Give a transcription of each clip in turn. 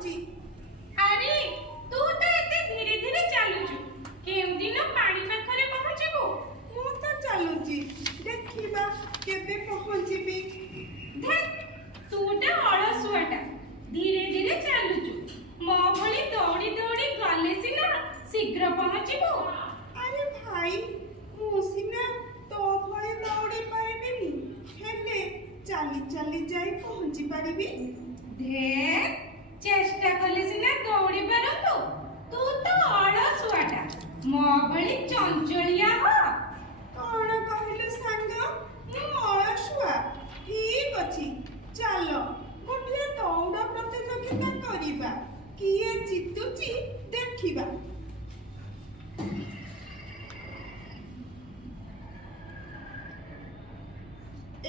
ପହଞ୍ଚି। ଆରେ ତୁ ତ ଏତେ ଧୀରେ ଧୀରେ ଚାଲୁଛୁ, କେଉଁଦିନ ପାଣି ପାଖରେ ପହଞ୍ଚିବୁ? ମୁଁ ତ ଚାଲୁଛି, ଦେଖିବା କେବେ ପହଞ୍ଚିବି। ଧେତ୍, ତୁଟା ଅଳସୁଆଟା, ଧୀରେ ଧୀରେ ଚାଲୁଛୁ। ମୋ ଭଳି ଦୌଡ଼ି ଦୌଡ଼ି ଗଲେ ସିନା ଶୀଘ୍ର ପହଞ୍ଚିବୁ। ଆରେ ଭାଇ, ମୁଁ ସିନା ତୋ ଭଳି ଦୌଡ଼ି ପାରିବିନି, ହେଲେ ଚାଲି ଚାଲି ଯାଇ ପହଞ୍ଚି ପାରିବି। ଧେତ୍, ଚେଷ୍ଟା କଲେ ସିନା ଦୌଡ଼ି ପାରନ୍ତୁ। ତୁ ତ ଅଳସୁଆଟା, ମୋ ଭଳି ଚଞ୍ଚଳିଆ ହ। କଣ କହିଲୁ ସାଙ୍ଗ? ମୁଁ ଅଳସୁଆ? ଠିକ୍ ଅଛି, ଚାଲ ଗୋଟିଏ ଦୌଡ଼ ପ୍ରତିଯୋଗିତା କରିବା। କିଏ ଜିତୁଛି ଦେଖିବା।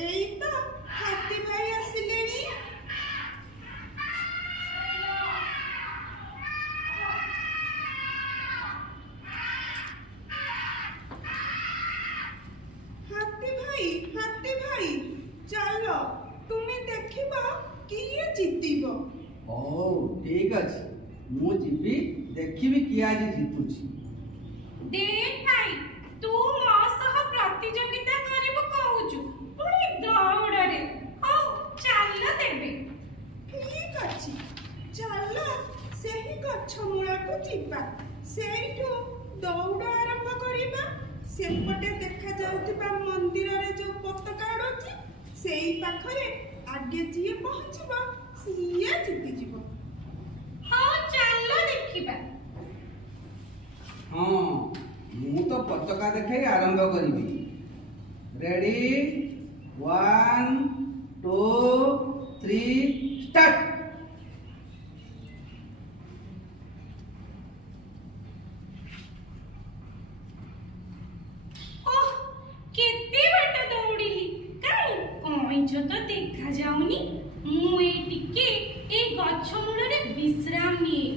ଏଇ ତ ହାତୀ ଭାଇ ଆସିଲେଣି। ହାତୀ ଭାଇ, ଚାଲ ତୁମେ ଦେଖିବ କିଏ ଜିତିବ। ହଉ ଠିକ ଅଛି, ମୁଁ ଯିବି ଦେଖିବି କିଏ ଆଜି ଜିତୁଛି। ଦେଖ ଭାଇ, ତୁ ମୋ ସହ ପ୍ରତିଯୋଗିତା କରିବୁ କହୁଛୁ, ପୁଣି ଦୌଡ଼ରେ। ହଉ ଚାଲ ତେବେ। ଠିକ ଅଛି, ଚାଲ ସେହି ଗଛ ମୂଳକୁ ଯିବା। ସେଇଠୁ ଦୌଡ଼ ଆରମ୍ଭ କରିବା। ସେପଟେ ଦେଖାଯାଉଥିବା ମନ୍ଦିରରେ ଯୋଉ ପତାକା ଉଡୁଛି, ସେଇ ପାଖରେ ଆଗେ ଯିଏ ପହଞ୍ଚିବ ସିଏ ଜିତିଯିବ। ହଉ ଚାଲ ଦେଖିବା। ହଁ, ମୁଁ ତ ପତାକା ଦେଖାଇ ଆରମ୍ଭ କରିବି। Ready, 1 2 3 start. ଓଃ, କେତେ ବାଟ ଦୌଡ଼ିଲି, କାଇଁ କଇଁଛ ତ ଦେଖାଯାଉନି। ମୁଁ ଏଇ ଟିକେ ଏଇ ଗଛ ମୂଳରେ ବିଶ୍ରାମ ନିଏ।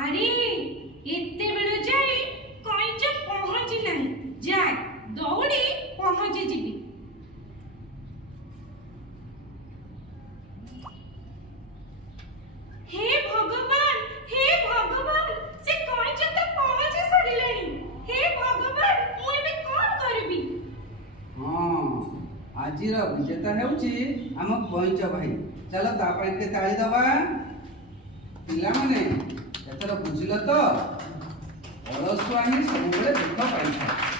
ଆରେ ଏତେବେଳ ଯାଏ କଇଁଛ ପହଞ୍ଚି ନାହିଁ। ଯାଏ ଦୌଡ଼ି ପହଞ୍ଚି ଯିବି। ହେ ଭଗବାନ, ହେ ଭଗବାନ, ସେ କଇଁଛ ତ ପହଞ୍ଚି ସାରିଲାଣି। ହେ ଭଗବାନ, ମୁଁ ଏବେ କଣ କରିବି? ହଁ, ଆଜିର ବିଜେତା ହେଉଛି ଆମ କଇଁଛ ଭାଇ। ଚାଲ ତା ପାଇଁ ଟିକେ ତାଳି ଦବା। ପିଲାମାନେ ଏଥର ବୁଝିଲ ତ, ଅଳସୁଆ ହିଁ ସବୁବେଳେ ଦୁଃଖ ପାଇଥାଏ।